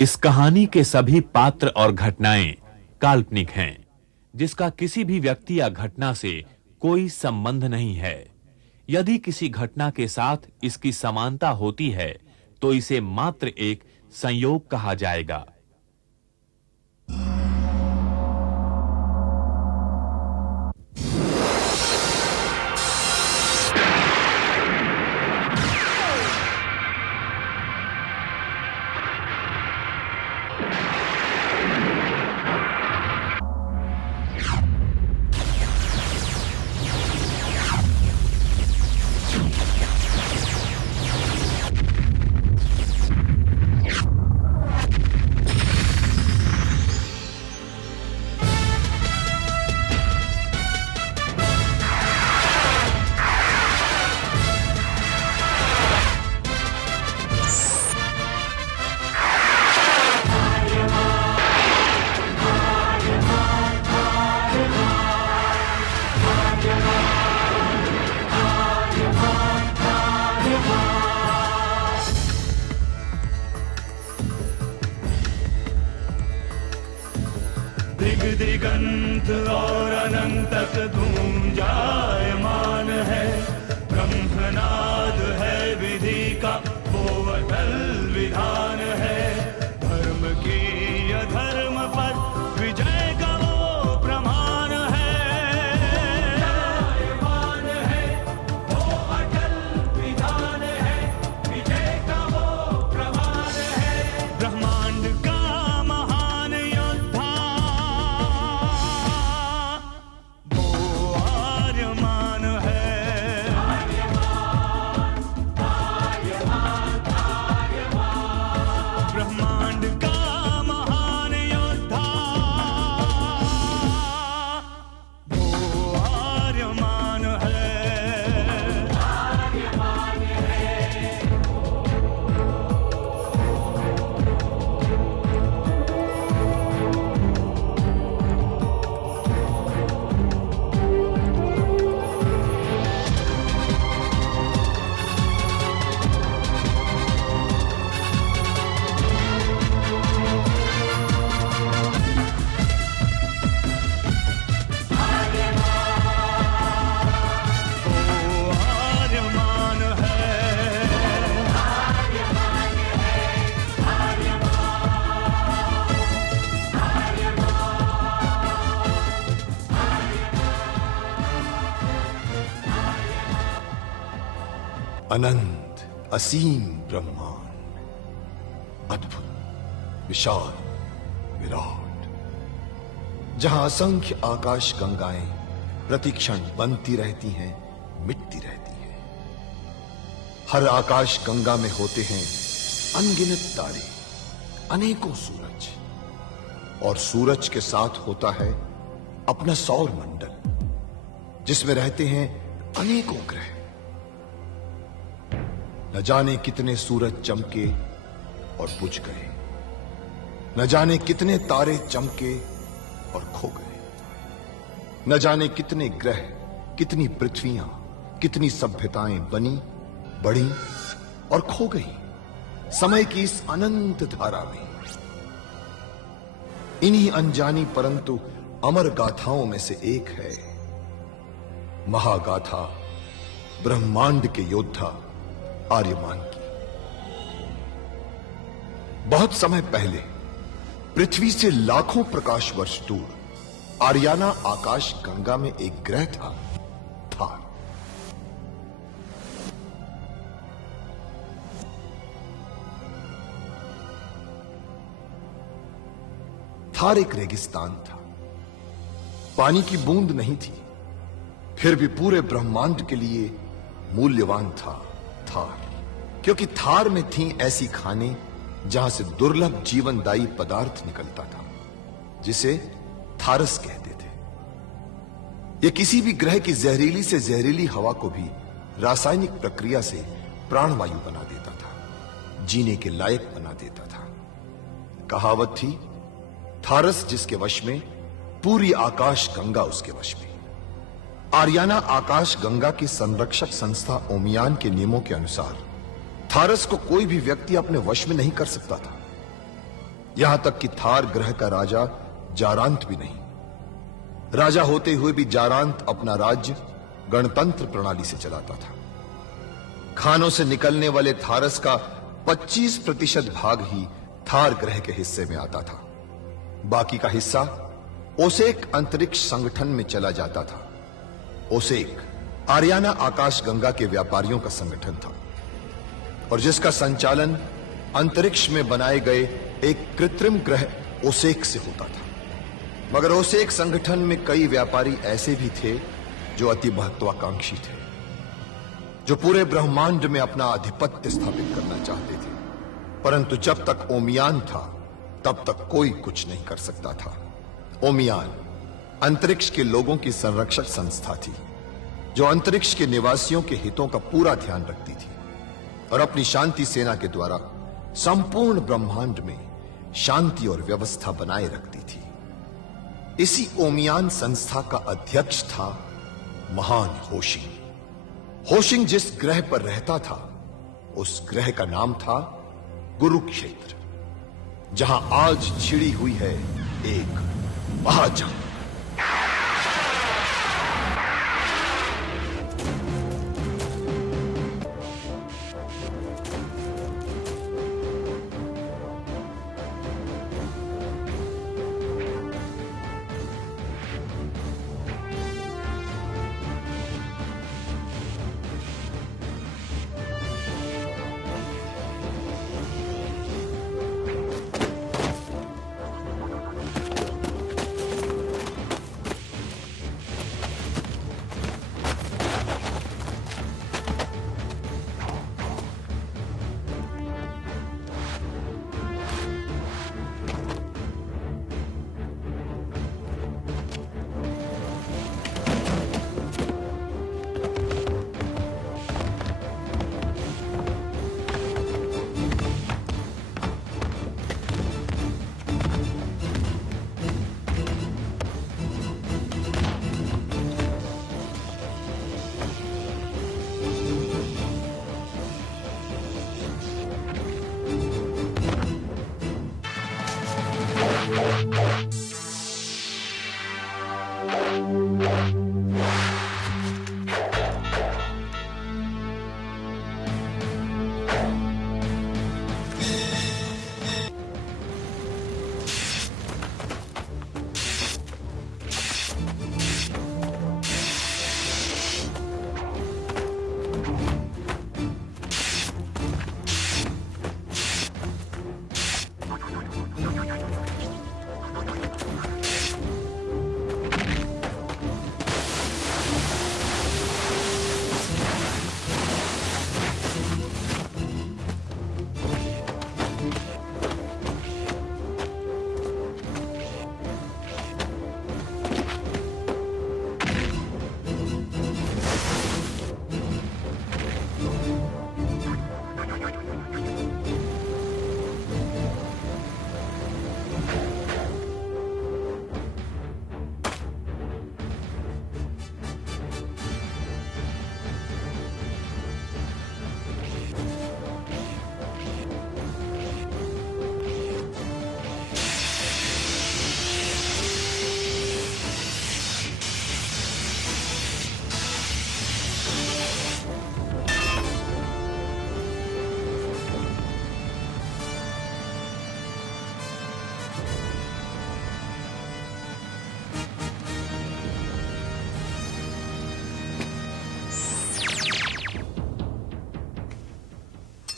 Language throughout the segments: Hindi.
इस कहानी के सभी पात्र और घटनाएं काल्पनिक हैं, जिसका किसी भी व्यक्ति या घटना से कोई संबंध नहीं है। यदि किसी घटना के साथ इसकी समानता होती है, तो इसे मात्र एक संयोग कहा जाएगा। दिग दिगंत और अनंत तक गूंजायमान है। ब्रह्मनाद है विधि का वो अटल विधान है। धर्म की अधर्म पर विजय का वो प्रमाण है। जायमान है वो अटल विधान है। विजय का वो प्रमाण है। ब्रह्मांड का महान योद्धा आर्यमान है। ब्रह्मांड का महान योद्धा वो आर्यमान है। आर्यमान है। अनंत असीम ब्रह्मांड, अद्भुत, विशाल, विराट, जहां असंख्य आकाश गंगाएं प्रतिक्षण बनती रहती हैं, मिटती रहती हैं। हर आकाश गंगा में होते हैं अनगिनत तारे, अनेकों सूरज, और सूरज के साथ होता है अपना सौर मंडल, जिसमें रहते हैं अनेकों ग्रह। न जाने कितने सूरज चमके और बुझ गए, न जाने कितने तारे चमके और खो गए, न जाने कितने ग्रह, कितनी पृथ्वियां, कितनी सभ्यताएं बनी, बढ़ी और खो गई समय की इस अनंत धारा में। इन्हीं अनजानी परंतु अमर गाथाओं में से एक है महागाथा ब्रह्मांड के योद्धा आर्यमान की। बहुत समय पहले पृथ्वी से लाखों प्रकाश वर्ष दूर आर्याना आकाश गंगा में एक ग्रह था, थार। थार एक रेगिस्तान था, पानी की बूंद नहीं थी, फिर भी पूरे ब्रह्मांड के लिए मूल्यवान था थार, क्योंकि थार में थी ऐसी खाने जहां से दुर्लभ जीवनदायी पदार्थ निकलता था, जिसे थारस कहते थे। यह किसी भी ग्रह की जहरीली से जहरीली हवा को भी रासायनिक प्रक्रिया से प्राणवायु बना देता था, जीने के लायक बना देता था। कहावत थी, थारस जिसके वश में, पूरी आकाश गंगा उसके वश में। आर्याना आकाश गंगा की संरक्षक संस्था ओमियान के नियमों के अनुसार थारस को कोई भी व्यक्ति अपने वश में नहीं कर सकता था। यहां तक कि थार ग्रह का राजा जारांत भी नहीं। राजा होते हुए भी जारांत अपना राज्य गणतंत्र प्रणाली से चलाता था। खानों से निकलने वाले थारस का 25% भाग ही थार ग्रह के हिस्से में आता था। बाकी का हिस्सा ओसेक अंतरिक्ष संगठन में चला जाता था। ओसेक आर्याना आकाश गंगा के व्यापारियों का संगठन था और जिसका संचालन अंतरिक्ष में बनाए गए एक कृत्रिम ग्रह ओसेक से होता था। मगर ओसेक संगठन में कई व्यापारी ऐसे भी थे जो अति महत्वाकांक्षी थे, जो पूरे ब्रह्मांड में अपना आधिपत्य स्थापित करना चाहते थे। परंतु जब तक ओमियान था तब तक कोई कुछ नहीं कर सकता था। ओमियान अंतरिक्ष के लोगों की संरक्षक संस्था थी जो अंतरिक्ष के निवासियों के हितों का पूरा ध्यान रखती थी और अपनी शांति सेना के द्वारा संपूर्ण ब्रह्मांड में शांति और व्यवस्था बनाए रखती थी। इसी ओमियान संस्था का अध्यक्ष था महान होशिंग। होशिंग जिस ग्रह पर रहता था उस ग्रह का नाम था गुरुक्षेत्र, जहां आज छिड़ी हुई है एक महाजंग।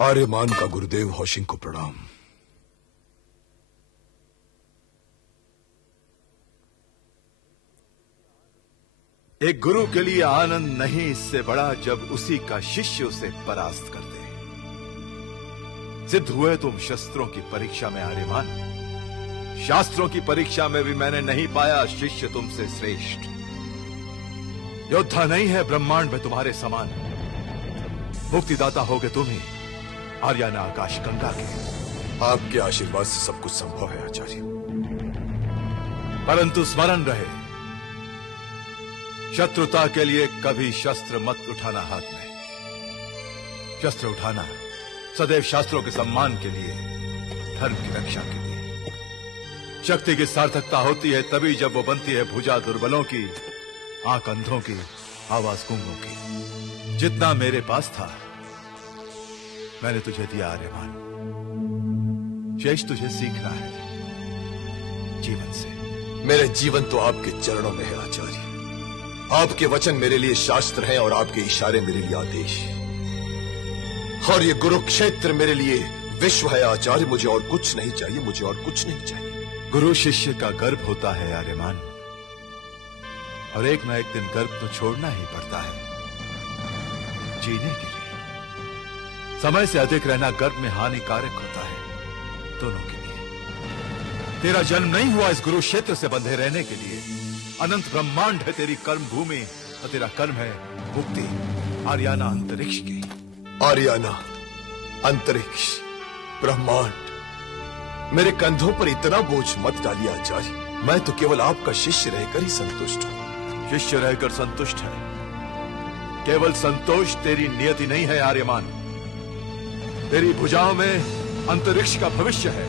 आर्यमान का गुरुदेव होशिंग को प्रणाम। एक गुरु के लिए आनंद नहीं इससे बड़ा जब उसी का शिष्य उसे परास्त कर दे। सिद्ध हुए तुम शस्त्रों की परीक्षा में आर्यमान। शास्त्रों की परीक्षा में भी मैंने नहीं पाया शिष्य तुमसे श्रेष्ठ। योद्धा नहीं है ब्रह्मांड में तुम्हारे समान। मुक्तिदाता होगे तुम ही आर्याना आकाश गंगा के। आपके आशीर्वाद से सब कुछ संभव है आचार्य। परंतु स्मरण रहे, शत्रुता के लिए कभी शस्त्र मत उठाना हाथ में। शस्त्र उठाना सदैव शास्त्रों के सम्मान के लिए, धर्म की रक्षा के लिए। शक्ति की सार्थकता होती है तभी जब वो बनती है भुजा दुर्बलों की, आंख अंधों की, आवाज गूंगों की। जितना मेरे पास था मैंने तुझे दिया आर्यमान, शेष तुझे सीखना है जीवन से। मेरे जीवन तो आपके चरणों में है आचार्य। आपके वचन मेरे लिए शास्त्र हैं और आपके इशारे मेरे लिए आदेश। और ये कुरुक्षेत्र मेरे लिए विश्व है आचार्य। मुझे और कुछ नहीं चाहिए, मुझे और कुछ नहीं चाहिए। गुरु शिष्य का गर्भ होता है आर्यमान, और एक ना एक दिन गर्भ तो छोड़ना ही पड़ता है जीने के लिए। समय से अधिक रहना गर्भ में हानिकारक होता है दोनों के लिए। तेरा जन्म नहीं हुआ इस गुरु क्षेत्र से बंधे रहने के लिए। अनंत ब्रह्मांड है तेरी कर्म भूमि, और तेरा कर्म है मुक्ति आर्याना अंतरिक्ष की। आर्याना, अंतरिक्ष, ब्रह्मांड, मेरे कंधों पर इतना बोझ मत डालिए आचार्य। मैं तो केवल आपका शिष्य रहकर ही संतुष्ट हूं। शिष्य रहकर संतुष्ट है, केवल संतोष तेरी नियति नहीं है आर्यमान। तेरी भुजाओं में अंतरिक्ष का भविष्य है।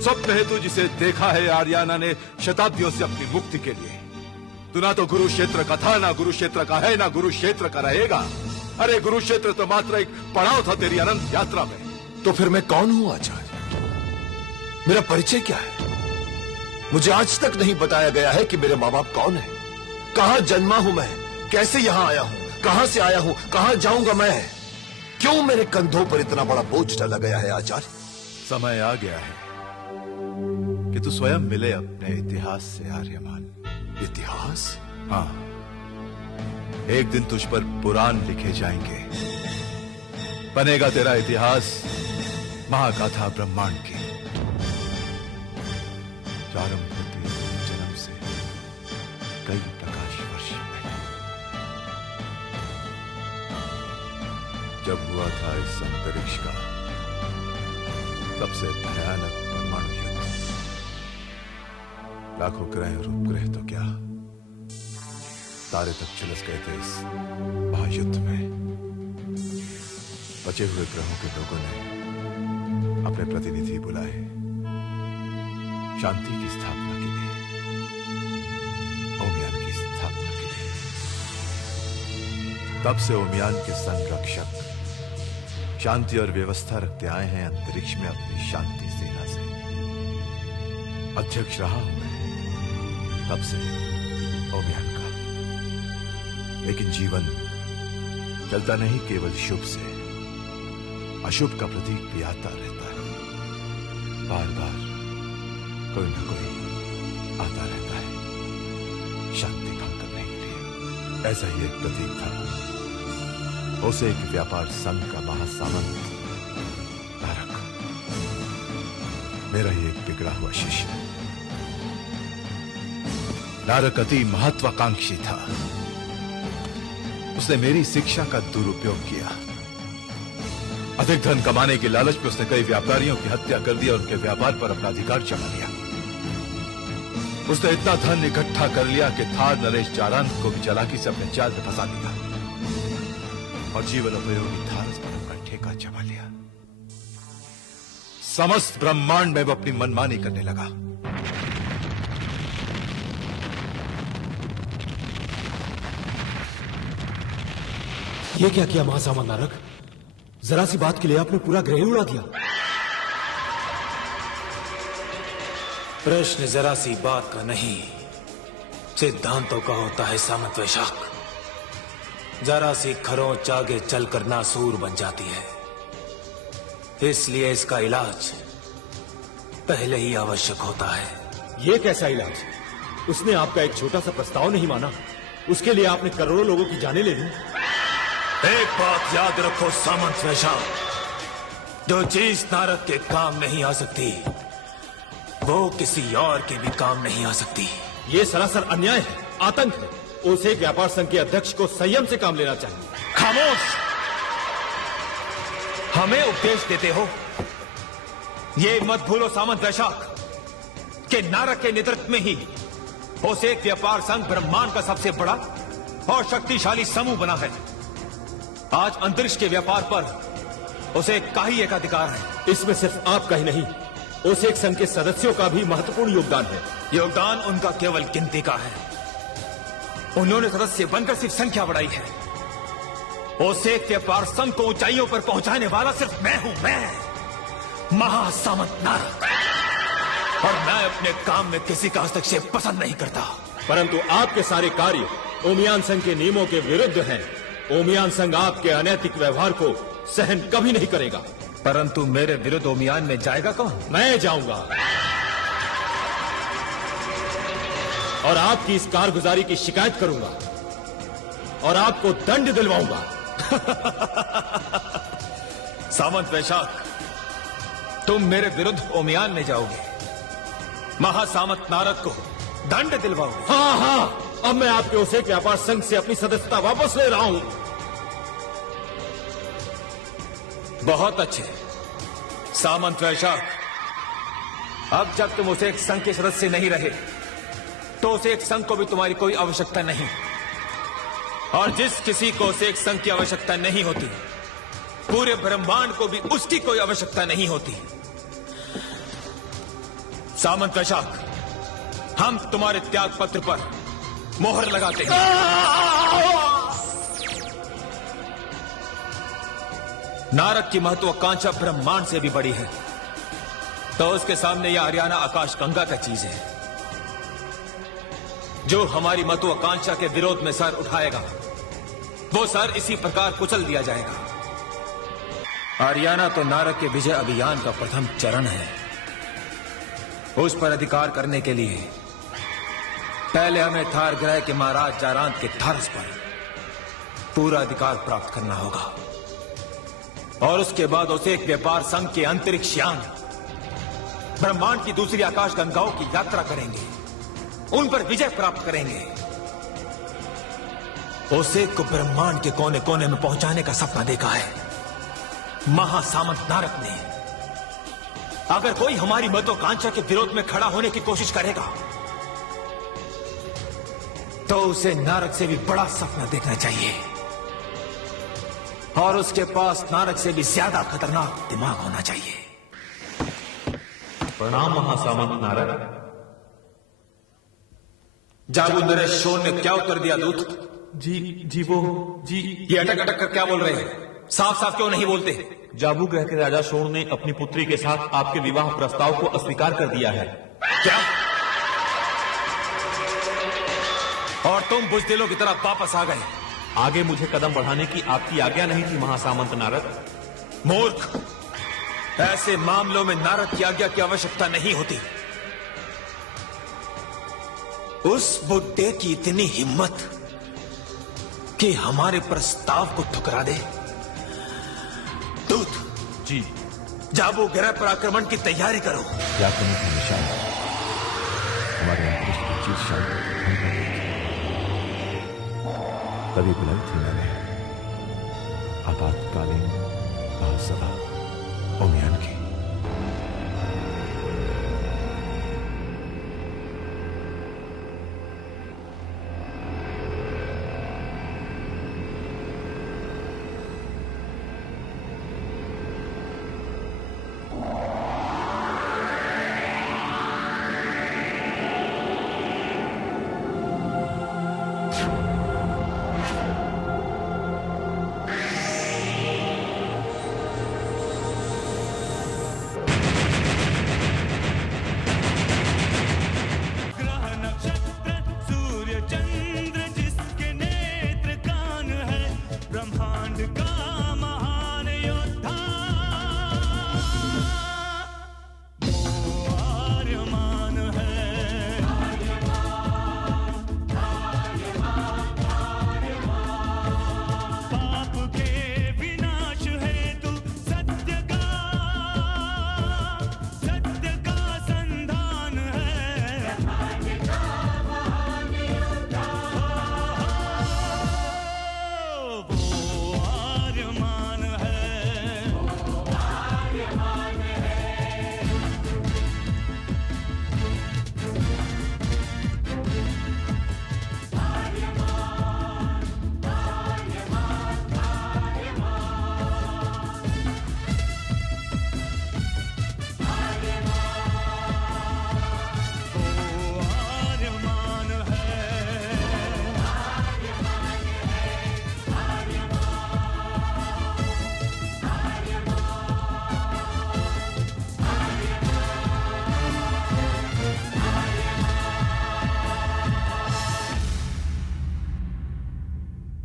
स्वप्न है तू जिसे देखा है आर्याना ने शताब्दियों से अपनी मुक्ति के लिए। तू ना तो गुरु क्षेत्र का था, ना गुरु क्षेत्र का है, ना गुरु क्षेत्र का रहेगा। अरे गुरु क्षेत्र तो मात्र एक पड़ाव था तेरी अनंत यात्रा में। तो फिर मैं कौन हूं आचार्य? मेरा परिचय क्या है? मुझे आज तक नहीं बताया गया है कि मेरे माँ बाप कौन है, कहां जन्मा हूं मैं, कैसे यहां आया हूं, कहां से आया हूं, कहां जाऊंगा मैं। क्यों मेरे कंधों पर इतना बड़ा बोझ डाला गया है आचार्य? समय आ गया है कि तू स्वयं मिले अपने इतिहास से आर्यमान। इतिहास? हाँ, एक दिन तुझ पर पुराण लिखे जाएंगे। बनेगा तेरा इतिहास महागाथा ब्रह्मांड की। प्रारंभ होती है जन्म से कई प्रकाश वर्ष पहले, जब हुआ था इस अंतरिक्ष का सबसे भयानक परमाणु युद्ध। लाखों ग्रह और उपग्रह तो क्या, तारे तक झुलस गए थे इस महायुद्ध में। बचे हुए ग्रहों के लोगों ने अपने प्रतिनिधि बुलाए शांति की स्थापना के लिए, ओमियान की स्थापना के लिए। तब से ओमियान के संरक्षक शांति और व्यवस्था रखते आए हैं अंतरिक्ष में अपनी शांति सेना से। अध्यक्ष रहा हूं मैं तब से ओमियान का। लेकिन जीवन चलता नहीं केवल शुभ से, अशुभ का प्रतीक भी आता रहता है। बार बार कोई ना कोई आता रहता है शांति भंग करने के लिए। ऐसा ही एक प्रतीक था उसे एक व्यापार संघ का महासामंत तारक, मेरा ही एक बिगड़ा हुआ शिष्य। नारक अति महत्वाकांक्षी था। उसने मेरी शिक्षा का दुरुपयोग किया। अधिक धन कमाने के लालच में उसने कई व्यापारियों की हत्या कर दी और उनके व्यापार पर अपना अधिकार जमा लिया। उसने इतना धन इकट्ठा कर लिया कि थार नरेश चारांत को भी चालाकी से अपने जाल में फंसा दिया और जीवन उपयोगी थारस पर अपना ठेका जमा लिया। समस्त ब्रह्मांड में वो अपनी मनमानी करने लगा। ये क्या किया महासामंत नारक? जरा सी बात के लिए आपने पूरा ग्रह उड़ा दिया। प्रश्न जरा सी बात का नहीं, सिद्धांतों का होता है सामंत वैशाख। जरा सी खरोंच आगे चलकर नासूर बन जाती है, इसलिए इसका इलाज पहले ही आवश्यक होता है। ये कैसा इलाज? उसने आपका एक छोटा सा प्रस्ताव नहीं माना, उसके लिए आपने करोड़ों लोगों की जानें ले ली। एक बात याद रखो सामंत वैशाख, जो चीज नारद के काम नहीं आ सकती वो किसी और के भी काम नहीं आ सकती। ये सरासर अन्याय है, आतंक है। उसे व्यापार संघ के अध्यक्ष को संयम से काम लेना चाहिए। खामोश! हमें उपदेश देते हो? ये मत भूलो सामंत वैशाख कि नारद के नेतृत्व में ही ओसेक व्यापार संघ ब्रह्मांड का सबसे बड़ा और शक्तिशाली समूह बना है। आज अंतरिक्ष के व्यापार पर ओसेक का ही एक अधिकार है। इसमें सिर्फ आपका ही नहीं, ओसेक संघ के सदस्यों का भी महत्वपूर्ण योगदान है। योगदान उनका केवल गिनती का है। उन्होंने सदस्य बनकर सिर्फ संख्या बढ़ाई है। ओसेक व्यापार संघ को ऊंचाइयों पर पहुंचाने वाला सिर्फ मैं हूं, मैं महासामंत नारद। और मैं अपने काम में किसी का हस्तक्षेप पसंद नहीं करता। परंतु आपके सारे कार्य ओमियान संघ के नियमों के विरुद्ध हैं। ओमियान संघ आपके अनैतिक व्यवहार को सहन कभी नहीं करेगा। परंतु मेरे विरुद्ध ओमियान में जाएगा कौन? मैं जाऊंगा और आपकी इस कारगुजारी की शिकायत करूंगा और आपको दंड दिलवाऊंगा। सामंत वैशाख, तुम मेरे विरुद्ध ओमियान में जाओगे, महासामंत नारद को दंड दिलवाओगे। हाँ हाँ, अब मैं आपके ओसेक व्यापार संघ से अपनी सदस्यता वापस ले रहा हूं। बहुत अच्छे सामंत वैशाख, अब जब तुम ओसेक संघ के सदस्य नहीं रहे तो ओसेक संघ को भी तुम्हारी कोई आवश्यकता नहीं। और जिस किसी को ओसेक संघ की आवश्यकता नहीं होती, पूरे ब्रह्मांड को भी उसकी कोई आवश्यकता नहीं होती। सामंत वैशाख, हम तुम्हारे त्याग पत्र पर मोहर लगाते हैं। नारद की महत्वाकांक्षा ब्रह्मांड से भी बड़ी है, तो उसके सामने यह हरियाणा आकाश गंगा का चीज है। जो हमारी महत्वाकांक्षा के विरोध में सर उठाएगा, वो सर इसी प्रकार कुचल दिया जाएगा। हरियाणा तो नारद के विजय अभियान का प्रथम चरण है। उस पर अधिकार करने के लिए पहले हमें थार ग्रह के महाराज जारांत के थारस पर पूरा अधिकार प्राप्त करना होगा, और उसके बाद ओसेक व्यापार संघ के अंतरिक्ष यान ब्रह्मांड की दूसरी आकाश गंगाओं की यात्रा करेंगे, उन पर विजय प्राप्त करेंगे। ओसेक को ब्रह्मांड के कोने कोने में पहुंचाने का सपना देखा है महासामंत नारद ने। अगर कोई हमारी महत्वाकांक्षा के विरोध में खड़ा होने की कोशिश करेगा, तो उसे नारद से भी बड़ा सपना देखना चाहिए, और उसके पास नारद से भी ज्यादा खतरनाक दिमाग होना चाहिए। प्रणाम महासामंत नारद। जाबू नरेश शोर ने क्या उत्तर दिया दूत? जी ये अटक अटक कर क्या बोल रहे हैं? साफ साफ क्यों नहीं बोलते? जाबू ग्रह के राजा शोर ने अपनी पुत्री के साथ आपके विवाह प्रस्ताव को अस्वीकार कर दिया है। क्या? और तुम बुजदिलों की तरह वापस आ गए। आगे मुझे कदम बढ़ाने की आपकी आज्ञा नहीं थी महासामंत नारद। मूर्ख, ऐसे मामलों में नारद की आज्ञा की आवश्यकता नहीं होती। उस बुड्ढे की इतनी हिम्मत कि हमारे प्रस्ताव को ठुकरा दे। दूत जी, जाबू ग्रह पर आक्रमण की तैयारी करो। क्या करने का निशान हमारे अंतरिक्ष की चीज शायद तभी बुलाई थी मैंने आपातकालीन सभा ओमियान की।